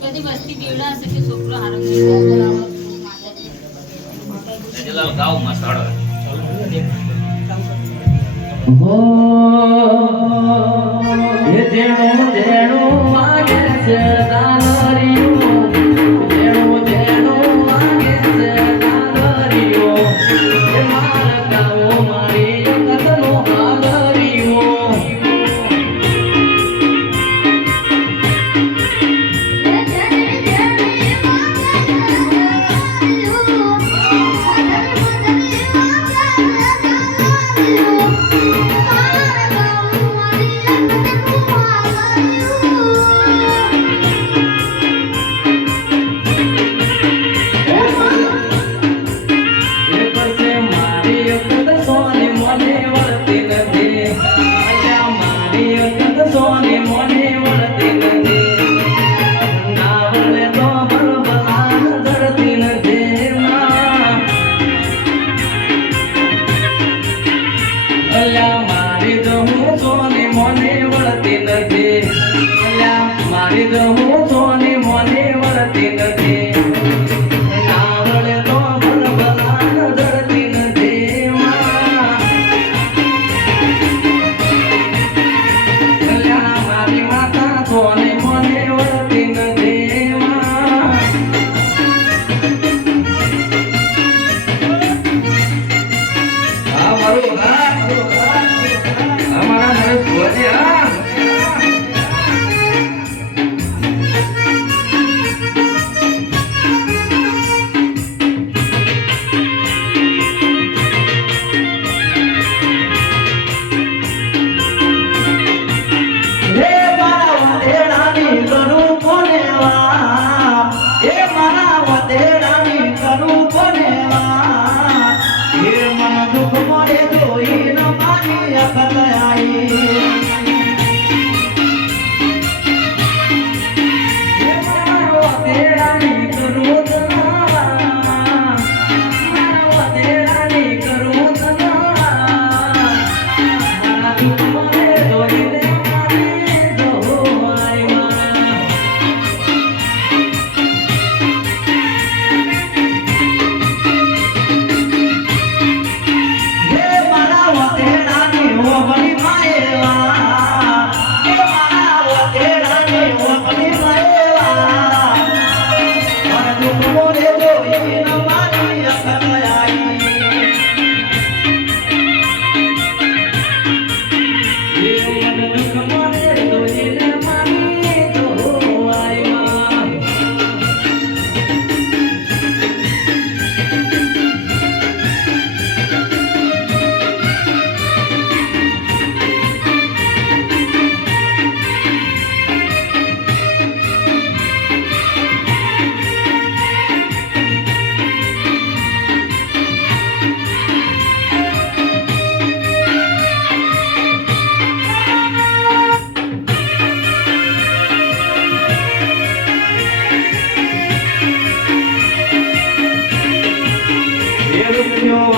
બધી વસ્તી બેવડા કે છોકરો હારો ગાવ મને વળતી નથી. મારી રહું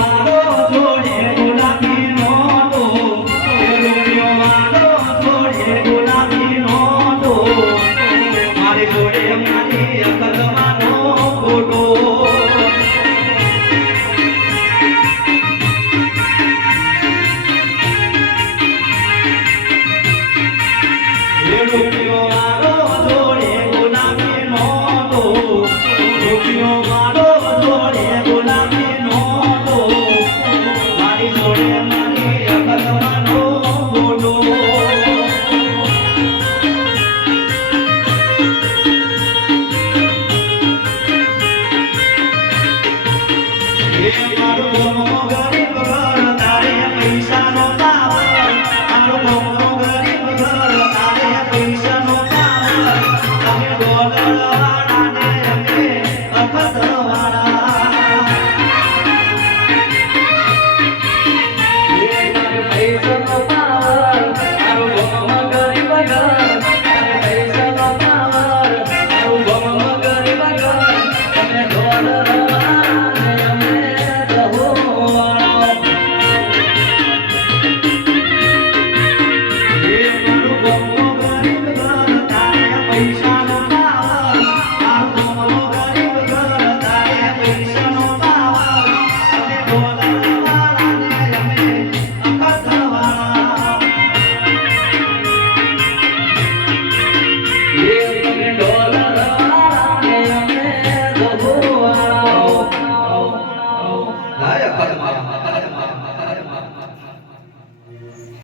আলো জোরে